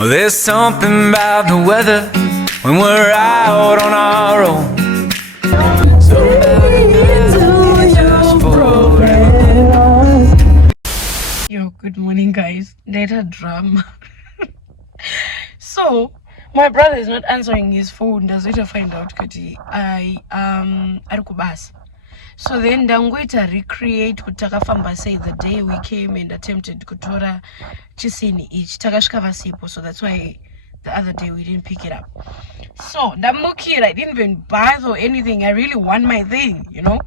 Well, there's something about the weather when we're out on our own. Yo, good morning, guys. Data drama. So, my brother is not answering his phone. Does it find out kuti I arikubasa. So then I'm going to recreate kutakafamba say the day we came and attempted kutora chisini each takashika vasipo. So that's why the other day we didn't pick it up. So ndamukira, I didn't even buy or anything. I really want my thing, you know.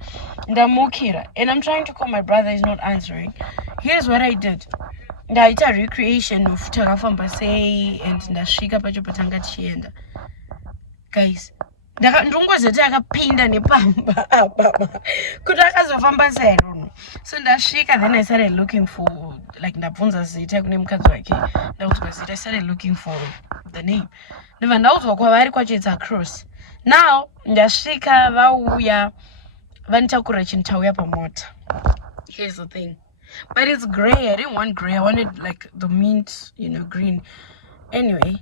Ndamukira, and I'm trying to call my brother. He's not answering. Here's what I did. Ndaita recreation of takafamba say and ndasvika pacho patanga tienda. Guys, ndongozoti akapinda nepamba apa kuti akazofamba sei, I don't know. So ndasvika, then I started looking for, like, ndabvunza zita kune mukadzi wake, ndaudzwa zita. I started looking for the name. Ndibva ndaudzwa kwavari kwacho it's across. Now ndasvika, vauya vanditakura chinhu tauya pamota. Here's the thing, but it's gray. I didn't want gray, I wanted like the mint, you know, green. Anyway,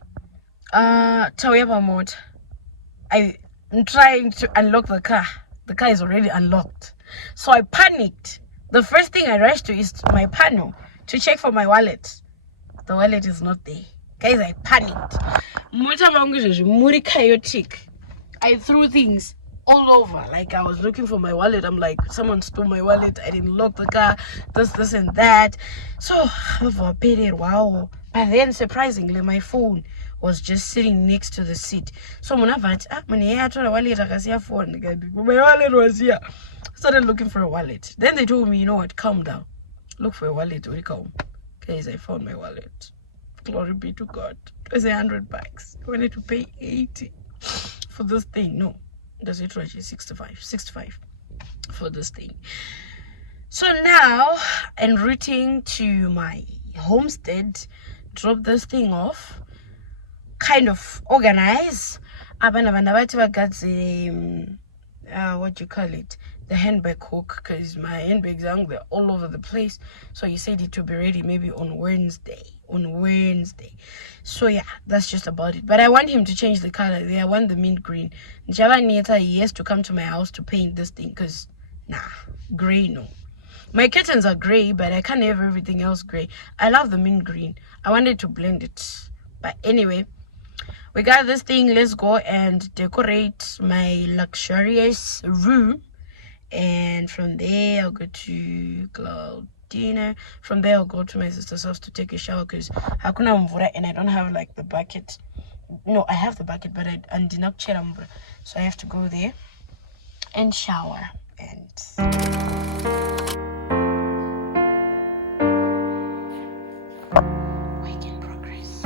tauya pamota. I'm trying to unlock the car. The car is already unlocked. So I panicked. The first thing I rushed to is my panel to check for my wallet. The wallet is not there. Guys, I panicked. Muri chaotic. I threw things all over. Like, I was looking for my wallet. I'm like, someone stole my wallet. I didn't lock the car. This, and that. So, wow. But then, surprisingly, my phone was just sitting next to the seat. So my wallet was here. Started looking for a wallet. Then they told me, you know what, calm down. Look for a wallet. Guys, I found my wallet. Glory be to God. It was $100. I wanted to pay 80 for this thing. No, does it right? 65 for this thing. So now, en routing to my homestead, drop this thing off, kind of organize. What do you call it? The handbag hook, because my handbags are they're all over the place. So he said it will be ready maybe on Wednesday. So yeah, that's just about it. But I want him to change the color. I want the mint green. He has to come to my house to paint this thing, because gray, no. My curtains are gray, but I can't have everything else gray. I love the mint green. I wanted to blend it. But anyway, we got this thing. Let's go and decorate my luxurious room. And from there, I'll go to Claudina. From there, I'll go to my sister's house to take a shower, because hakuna mvura and I don't have like the bucket. No, I have the bucket, but I did not check mvura. So I have to go there and shower. And work in progress.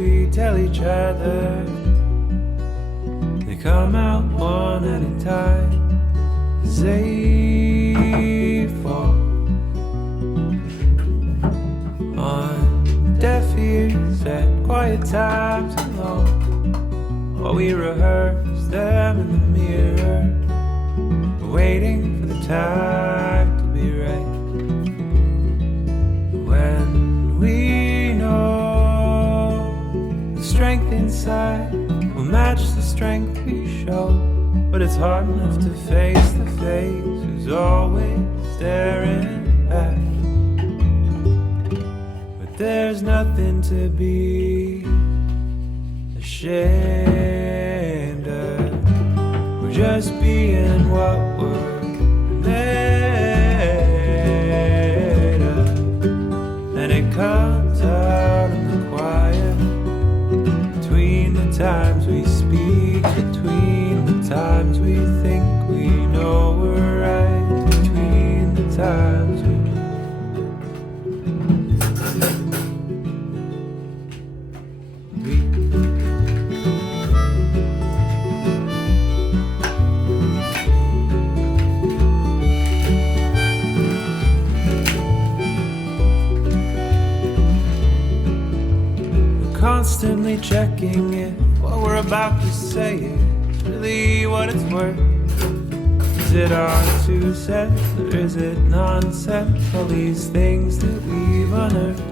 we tell each other. They come out one at a time as they fall on deaf ears at quiet times alone, while we rehearse them in the mirror, waiting for the time to be right. When we know the strength inside will match the strength we show, but it's hard enough to face the face who's always staring back. But there's nothing to be ashamed of. We're just being what we're made of, and it comes out in the quiet, between the times we speak, between the times we think we know we're right, between the times we constantly checking if what we're about to say is really what it's worth. Is it our 2 cents, or is it nonsense? All these things that we've unearthed,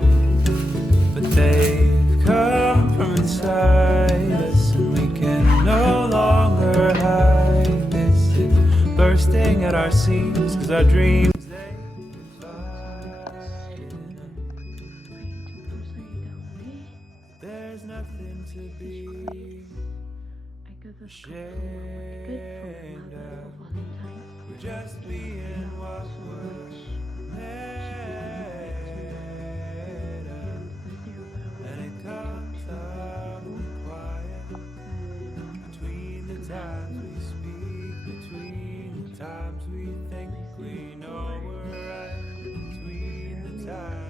but they've come from inside us, and we can no longer hide this. It's bursting at our seams, 'cause our dreams, they divide in us. There's nothing to be ashamed of. We're just being what we're made of, and it comes out in the quiet, between the times we speak, between the times we think we know we're right, between the times.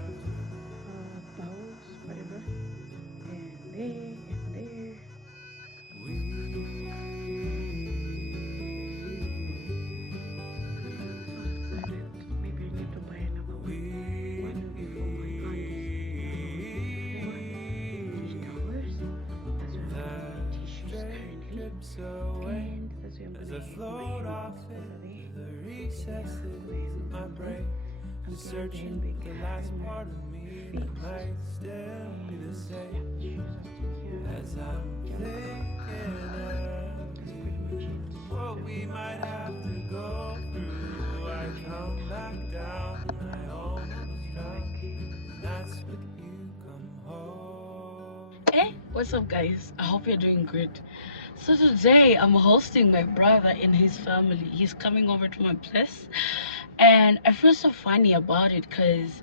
As I float off into the recesses of my brain, I'm searching the last part of me that might still be the same. As I'm thinking of what we might have to go through, I come back down and I almost drown. That's when you come home. Hey, what's up guys? I hope you're doing good. So today I'm hosting my brother and his family. He's coming over to my place, and I feel so funny about it because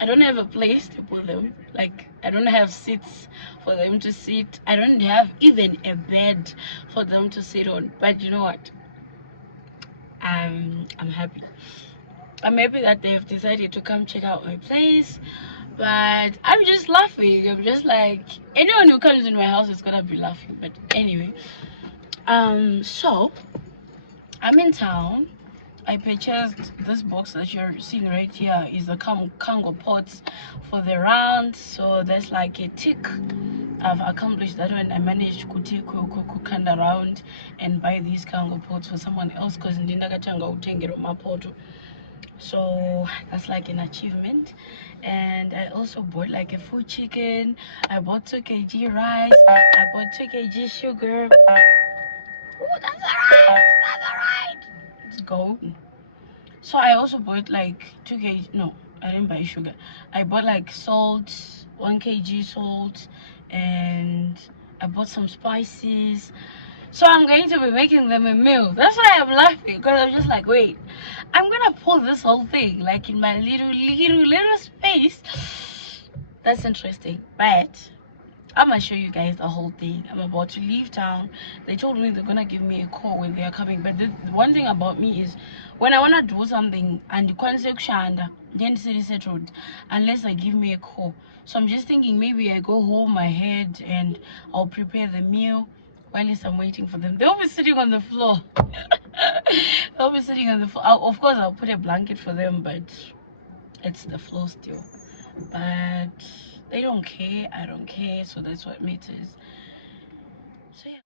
I don't have a place to put them. Like, I don't have seats for them to sit. I don't have even a bed for them to sit on. But you know what? I'm happy. I'm happy that they've decided to come check out my place. But I'm just laughing. I'm just like, anyone who comes in my house is gonna be laughing. But anyway, so I'm in town. I purchased this box that you're seeing right here is the Kango pots for the round. So there's like a tick. I've accomplished that when I managed to kanda around and buy these Kango pots for someone else because ndinakatanga utengero mapoto. So that's like an achievement. And I also bought like a full chicken. I bought 2 kg rice. I bought 2 kg sugar. Oh, that's alright. That's alright. Let's go. So I also bought like 2 kg. No, I didn't buy sugar. I bought like salt, 1 kg salt, and I bought some spices. So I'm going to be making them a meal. That's why I'm laughing, because I'm just like, wait, I'm gonna pull this whole thing like in my little space. That's interesting. But I'm gonna show you guys the whole thing. I'm about to leave town. They told me they're gonna give me a call when they are coming. But the one thing about me is when I wanna do something and the concept then city settled unless I give me a call. So I'm just thinking maybe I go home ahead and I'll prepare the meal while I'm waiting for them. They'll be sitting on the floor. They'll be sitting on the floor. Of course I'll put a blanket for them, but it's the floor still. But they don't care, I don't care, so that's what matters. So yeah.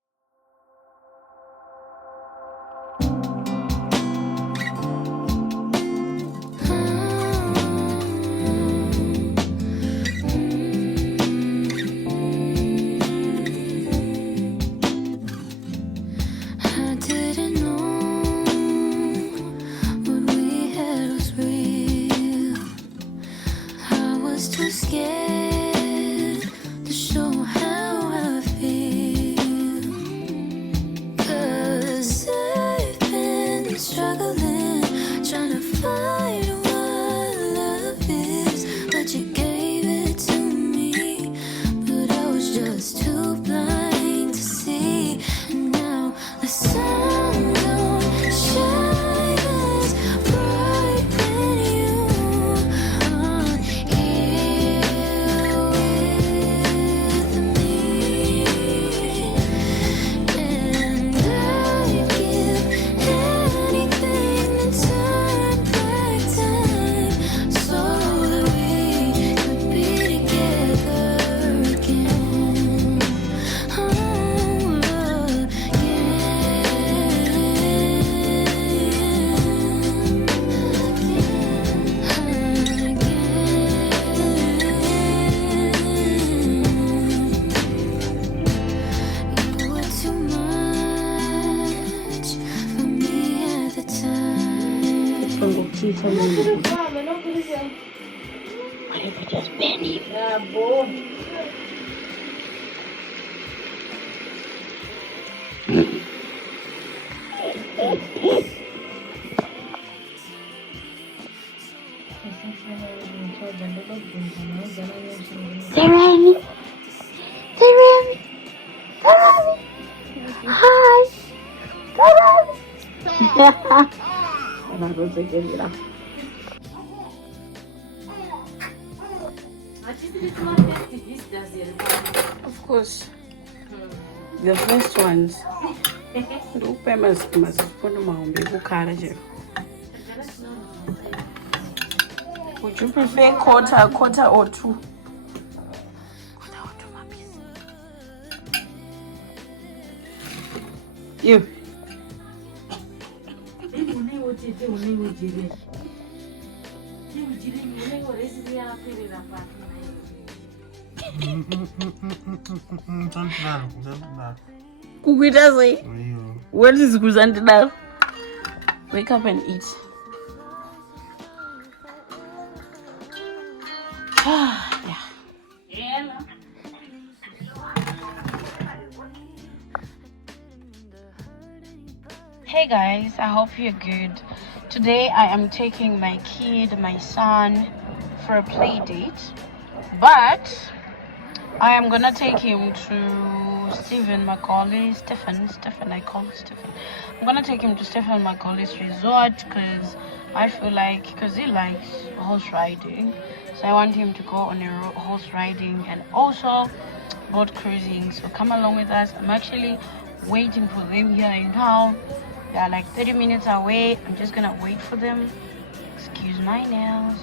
I didn't know what we had was real. I was too scared to show how I feel. 'Cause I've been struggling, trying to find what love is. But you gave it to me, but I was just too blind to see. And now the sun don't shine as bright when you aren't here with me. And I'd give anything to turn back time so that we could be together again. You were too much for me at the time. What if we just ban him? Of course, the first ones. Would you prefer quarter or two? You. Kukuita sei? What is kuzandidaro? Wake up and eat. Yeah. Hey guys, I hope you're good. Today I am taking my kid, my son, for a play date, but I am gonna take him to Stephen, I call Stephen. I'm gonna take him to Stephen Macaulay's resort because I feel like, because he likes horse riding, so I want him to go on a horse riding and also boat cruising. So come along with us. I'm actually waiting for them here in town. They are like 30 minutes away. I'm just gonna wait for them. Excuse my nails,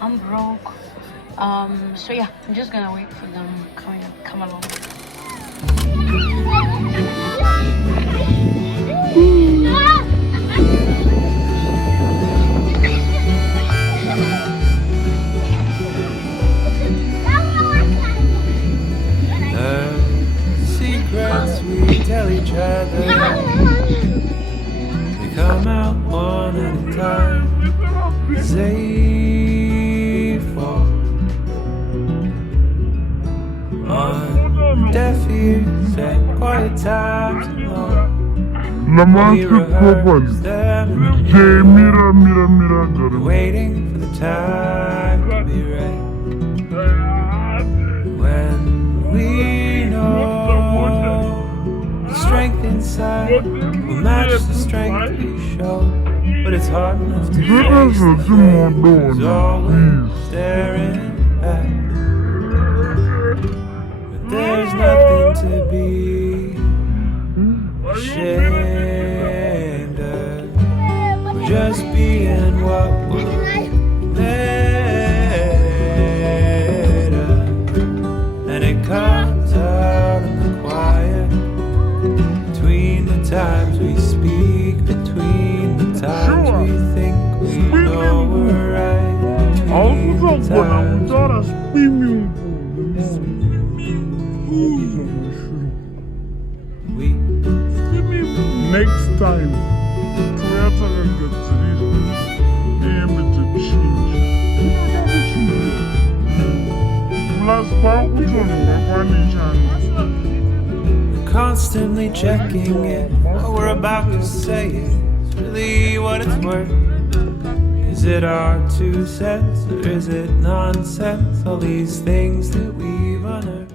I'm broke. So yeah, I'm just gonna wait for them. Come along. The secrets we tell each other, they come out one at a time. Safe on deaf ears at quiet times alone. We rehearse them waiting for the time to be right. When we inside will match the strength we show. But it's hard enough to face the pain who's always staring back. But there's nothing to be ashamed of. We're just being what we're made of. And it comes out in the quiet, between the times we speak, between the times we think we know we're right, between the times we next time tuyatakagadzirirwa aimete change plus kwakutonhwa kwane chana. constantly checking it. What we're about to say is really what it's worth. Is it our 2 cents or is it nonsense? All these things that we've unearthed.